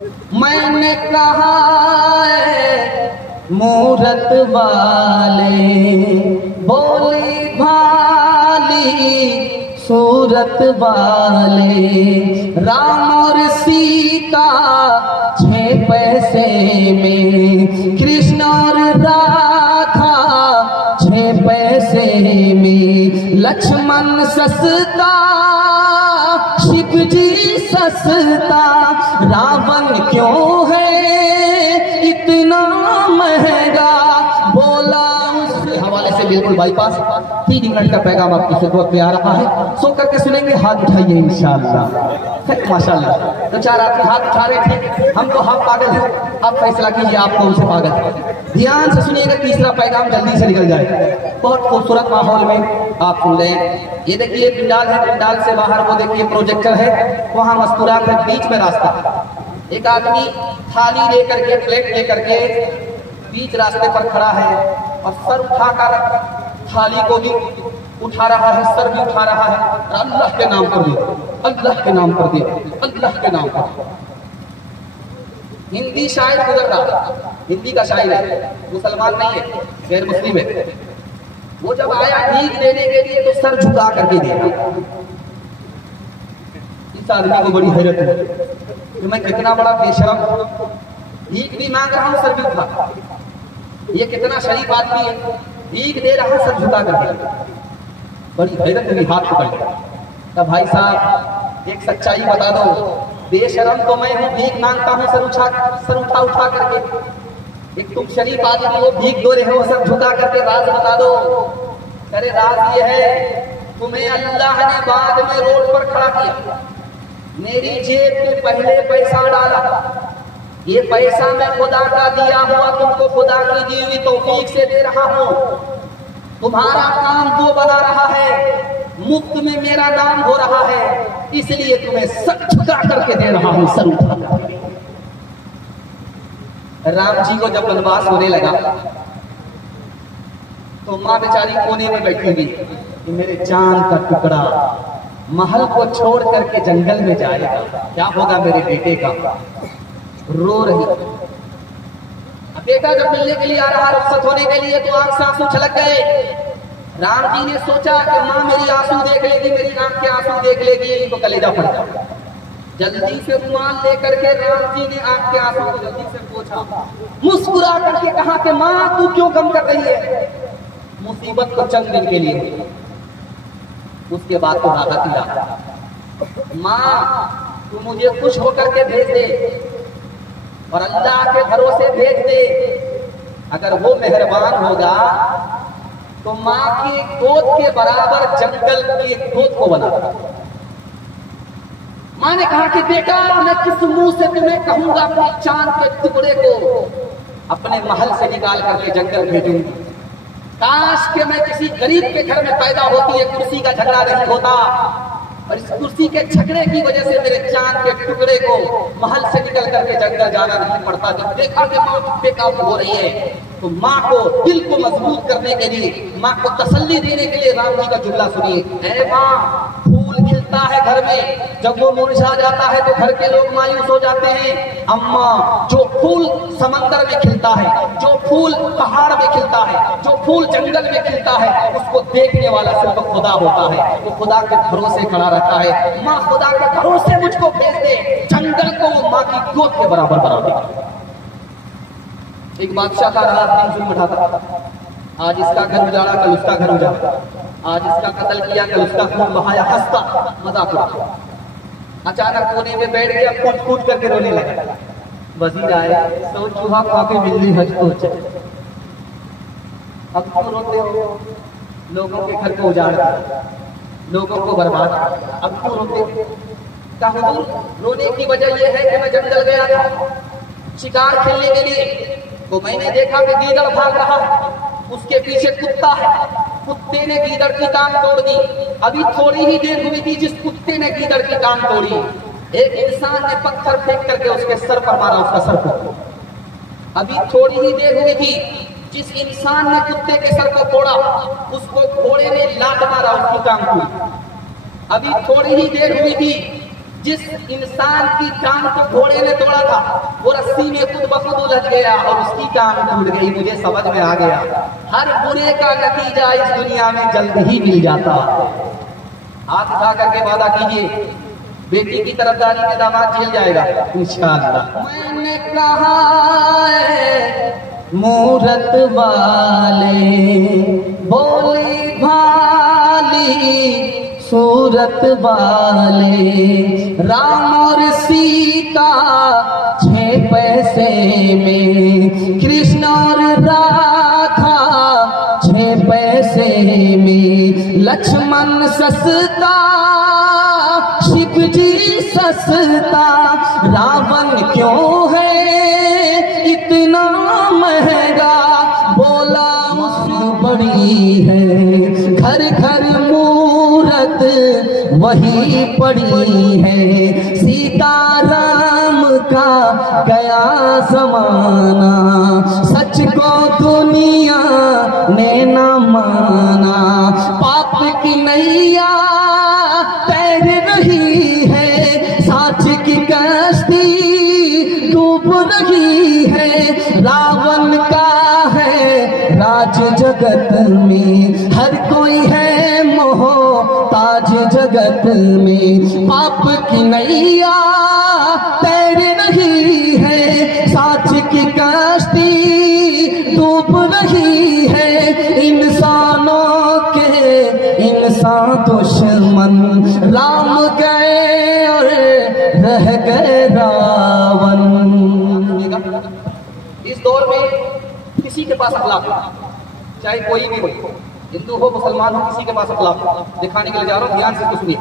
मैंने कहा है मूरत वाले, बोली भाली सूरत वाले, राम और सीता 6 पैसे में, कृष्ण और राधा 6 पैसे में, लक्ष्मण सस्ता शिव जी सस्ता, रावण क्यों है इतना महंगा, बोला उस हवाले से बिल्कुल बाईपास 3 मिनट का पैगाम आपकी खिदमत में आ रहा है, सो करके सुनेंगे। हाथ उठाइए इंशाअल्लाह। माशाअल्लाह। तो 4 आदमी हाथ उठा रहे थे, हम तो हम पागल हैं, आप फैसला कीजिए आप कौन से पागल हैं। ध्यान से सुनिएगा, तीसरा पैगाम जल्दी से निकल जाए। बहुत खूबसूरत माहौल में आप सुन रहे हैं। ये देखिए पिंडाल है, पिंडाल से बाहर वो देखिए प्रोजेक्टर है, वहां मस्तूरा के बीच में रास्ता, एक आदमी थाली लेकर के, प्लेट लेकर के बीच रास्ते पर खड़ा है और सर उठाकर थाली को भी उठा रहा है, सर भी उठा रहा है, अल्लाह के नाम पर दे, अल्लाह के नाम पर दे, अल्लाह के नाम पर। हिंदी शायर गुजर रहा, हिंदी का शायर है, मुसलमान नहीं है, गैर मुस्लिम है। वो जब आया भीख देने के लिए तो सर झुका करके दिया। इस आदमी को बड़ी हैरत है कि मैं कितना बड़ा बेशरम, भीख भी मांग रहा हूं, सर भी उठा, ये कितना शरीफ आदमी है, भीख दे रहा सर झुका करके। बड़ी हैरत हुई, हाथ पकड़। तब भाई साहब एक सच्चाई बता दो, बेशरम तो मैं हूँ, भीख मांगता हूँ सर उठा करके, एक तुम शरीफ आदमी हो, भीख दो रहे हो सर झुका करके, राज बता दो। अरे राज ये है, तुम्हें अल्लाह ने बाद में रोड पर खड़ा किया, मेरी जेब में पहले पैसा डाला, ये पैसा मैं खुदा का दिया हुआ तुमको खुदा की दी हुई तौफीक से दे रहा हूँ, तुम्हारा काम वो बना रहा है, मुफ्त में मेरा नाम हो रहा है, इसलिए तुम्हें सर झुका करके दे रहा हूँ, सर उठा करके। राम जी को जब वनवास होने लगा तो माँ बेचारी कोने में बैठी हुई कि मेरे जान का टुकड़ा महल को छोड़ करके जंगल में जाएगा, क्या होगा मेरे बेटे का। रो रही। बेटा जब मिलने के लिए आ रहा, रुखसत होने के लिए, तो आंख से आंसू छलक गए। राम जी ने सोचा कि माँ मेरी आंसू देख लेगी, मेरी आंख के आंसू देख लेगी, इनको कलेजा फट जाए। जल्दी से रुमाल लेकर के राम जी ने आंख के आंसू को जल्दी से पोंछा, मुस्कुरा करके कहा कि माँ तू क्यों गम कर रही है, मुसीबत को चंद दिन के लिए, उसके बाद तो राहत ही राहत। माँ तू मुझे खुश होकर के भेज दे और अल्लाह के भरोसे भेज दे, अगर वो मेहरबान होगा तो माँ की गोद के बराबर जंगल की गोद को बना। माँ ने कहा कि बेटा मैं किस मुंह से तुम्हें कहूंगा अपनी चांद के टुकड़े को अपने महल से निकाल करके जंगल भेजूंगी। काश कि मैं किसी गरीब के घर में पैदा होती, एक कुर्सी का झगड़ा नहीं होता, और इस कुर्सी के झगड़े की वजह से मेरे चांद के टुकड़े को महल से निकल करके जंगल जाना नहीं पड़ता। जब देखा कि माँ बेकाबू हो रही है तो माँ को दिल को मजबूत करने के लिए, माँ को तसल्ली देने के लिए राम जी का जुमला सुनिए। ऐ माँ, फूल खिलता है घर में, जब वो मुरझा जाता है तो घर के लोग मायूस हो जाते हैं। अम्मा, जो फूल समंदर में खिलता है, जो फूल पहाड़ में खिलता है, जो फूल जंगल में खिलता है, उसको देखने वाला सिर्फ खुदा होता है, वो खुदा के भरोसे खड़ा रहता है। माँ खुदा के भरोसे मुझको भेज दे, जंगल को वो माँ की गोद के बराबर बना दे। एक बादशाह का रात दिन जुल्म उठाता, आज इसका घर उजाड़ा, कल उसका घर उजाड़ा, आज इसका कत्ल किया, कल उसका खून बहाया, हंसता मजाक उड़ाता। अचानक कोने में बैठ गया, कूद कूद करके रोने लगा। वजीर आए, सो चूहा खा के बिल्ली हज को चले, अब क्यों रोते हो, लोगों के घर को उजाड़ दिया, लोगों को बर्बाद किया, अब क्यों रोते। कहा हुजूर, रोने की वजह यह है कि मैं जंगल गया था शिकार खेलने के लिए, तो मैंने देखा कि गीदड़ भाग रहा है, उसके पीछे कुत्ता है, कुत्ते ने गीदड़ की कान तोड़ दी। अभी थोड़ी ही देर हुई थी जिस कुत्ते ने गीदड़ की कान तोड़ी, एक इंसान ने पत्थर फेंक करके उसके सर पर मारा, उसका सर को। अभी थोड़ी ही देर हुई थी जिस इंसान ने कुत्ते के सर को तोड़ा, उसको घोड़े ने लात मारा, उसकी कान टूटी। अभी थोड़ी ही देर हुई थी जिस इंसान की टांग को घोड़े ने तोड़ा था वो रस्सी में खुद ब खुद उलझ गया और उसकी टांग टूट गई। मुझे समझ में आ गया हर बुरे का नतीजा इस दुनिया में जल्द ही मिल जाता। हाथ उठा करके वादा कीजिए बेटी की तरफदारी में दामाद झेल जाएगा इंशाअल्लाह। मैंने कहा मूरत वाले बोली भाली सूरत वाले राम और सीता 6 पैसे में, कृष्ण और राधा 6 पैसे में, लक्ष्मण सस्ता शिव जी सस्ता, रावण क्यों है इतना महंगा, बोला उस बड़ी है घर घर मूरत वही पड़ी है, सीताराम का गया जमाना, सच को दुनिया ने न माना, पाप की नैया तैर रही है, साच की कश्ती डूब रही है, रावण का है राज जगत में, हर कोई है मोहताज जगत में, पाप की नैया तैर रही है, साच की कश्ती डूब रही है, इंसानों के इंसान दुश्मन राम गए और रह गए रावण। इस दौर में किसी के पास अखलाक चाहे कोई भी हो, हिंदू हो मुसलमान हो, किसी के पास अखलाक दिखाने के लिए जा रहा हूं, ध्यान से कुछ नहीं।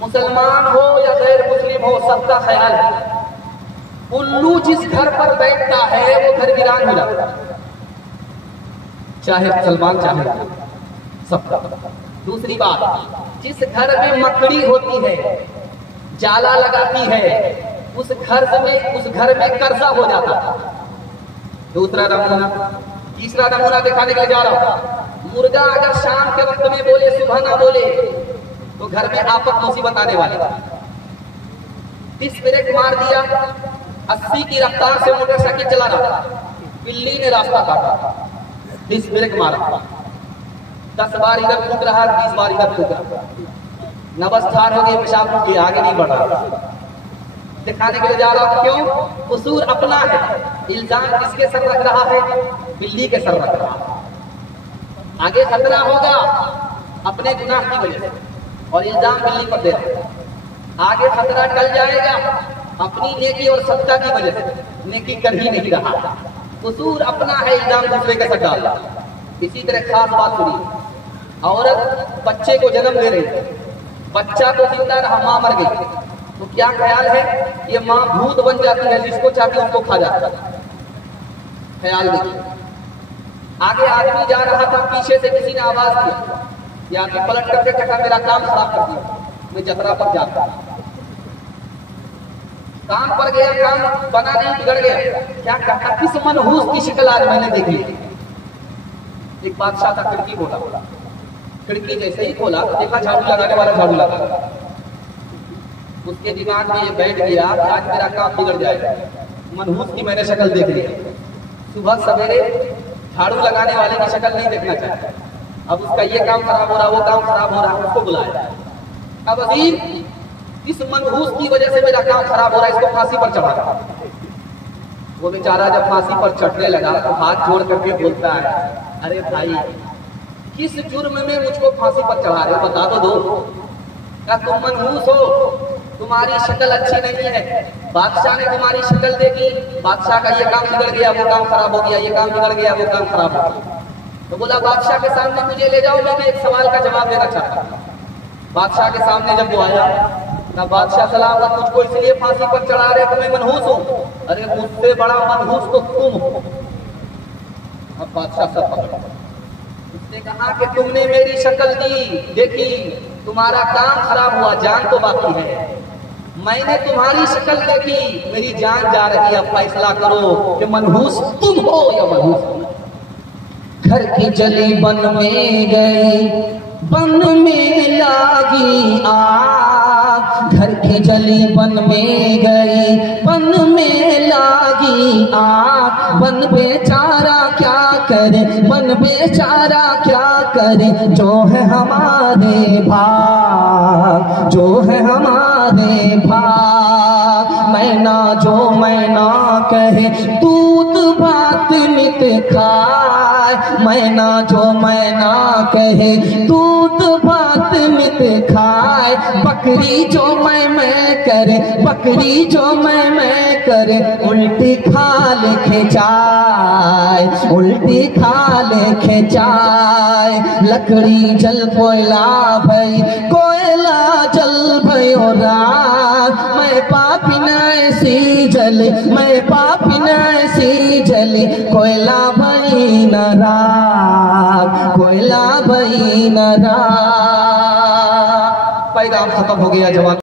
मुसलमान हो या गैर मुस्लिम हो सबका ख्याल है उल्लू जिस घर पर बैठता है वो घर वीरान हो जाता है, चाहे मुसलमान चाहे सबका। दूसरी बात, जिस घर में मकड़ी होती है जाला लगाती है उस घर में कर्जा हो जाता है। दूसरा नमूना, तीसरा नमूना दिखाने के लिए जा रहा हूं, मुर्गा अगर शाम के वक्त में बोले सुबह ना बोले तो घर में आफत मुसीबत आने वाले। 20 मिनट मार दिया, 80 की रफ्तार से मोटरसाइकिल चला रहा था, बिल्ली ने रास्ता काटा, 20 मिनट मारा, 10 बार इधर फूक रहा, 20 बार इधर फूक रहा, नवस्कार हो गई, पेशाब फूक गया, आगे नहीं बढ़ रहा। दिखाने के लिए जा रहा हूं क्यों, कसूर अपना है, इल्जाम किसके सर रख रहा है, बिल्ली के सर रख रहा है। आगे खतरा होगा अपने गुनाह की वजह से और इल्जाम बिल्ली पर दे रहा है, आगे खतरा टल जाएगा अपनी नेकी और सत्ता की वजह से, नेकी कर ही नहीं रहा, कसूर अपना है, इल्जाम दूसरे के सर डाल रहा। इसी तरह खास बात सुनिए, औरत बच्चे को जन्म दे रही है, बच्चा तो जिंदा रहा, मां मर गई, तो क्या ख्याल है ये मां भूत बन जाती है, जिसको चाहती उसको खा जाता है। ख्याल देखिए, आगे आदमी जा रहा था, पीछे से किसी ने आवाज दिया, ये आदमी पलट करके कहा मेरा काम खराब कर दिया, मैं जतरा पर जाता, काम पर गया, काम बना नहीं, बिगड़ गया। क्या कहा, किस मनहूस की शिक्ल आज मैंने देख ली। एक बादशाह था, खिड़की खोला, खिड़की जैसे ही खोला देखा झाड़ू लगाने वाला झाड़ू लगा, उसके दिमाग में ये बैठ गया आज मेरा काम बिगड़ जाएगा, मनहूस की मैंने शक्ल देख ली। सुबह सवेरे झाड़ू लगाने वाले की शक्ल नहीं देखना चाहता, अब उसका ये काम खराब हो रहा, वो काम खराब हो रहा, उसको बुलाया, अब अजीब इस मनहूस की वजह से मेरा काम खराब हो रहा है, इसको फांसी पर चढ़ा। वो बेचारा जब फांसी पर चढ़ने लगा तो हाथ जोड़ करके बोलता है, अरे भाई किस जुर्म में मुझको फांसी पर चढ़ा रहे हो, बता तो दो। क्या तुम मनहूस हो, तुम्हारी शक्ल अच्छी नहीं है, बादशाह ने तुम्हारी शक्ल देखी, बादशाह का ये काम बिगड़ गया, वो काम खराब हो गया, ये काम बिगड़ गया, वो काम खराब हो गया। तो बोला बादशाह के सामने मुझे ले जाओ, मैं भी एक सवाल का जवाब देना चाहता हूँ। बादशाह के सामने जब वो आया ना, बादशाह सलामत मुझको इसलिए फांसी पर चढ़ा रहे हो, मैं मनहूस हूँ। अरे मुझसे बड़ा मनहूस तो तुम हो। अब बादशाह सब पकड़ा, उसने कहा कि तुमने मेरी शक्ल दी, देखी, तुम्हारा काम खराब हुआ, जान तो बाकी है, मैंने तुम्हारी शक्ल देखी, मेरी जान जा रही है, अब फैसला करो कि मनहूस तुम हो या मनहूस। घर की जली बन में गई, बन में लागी आग, घर की जली बन में गई, बन में लागी आग। बन बेचारा क्या करे, बन बेचारा क्या करे, जो है हमारे भाग, जो है हमारे भाग। मैना जो मैना कहे दूध भात मित खाए, मैना जो मैना कहे दूध भात मित खाए। बकरी जो मैं करे, बकरी जो मैं करे, उल्टी खाल खिंचाए, उल्टी खाल खिंचाए। लकड़ी जल कोयला भई, कोयला जल भयो राग। मैं पापी न ऐसी जले, मैं पापी न ऐसी जले, कोयला भई न राग, कोयला भई न राग। पैगाम खत्म हो गया जवान।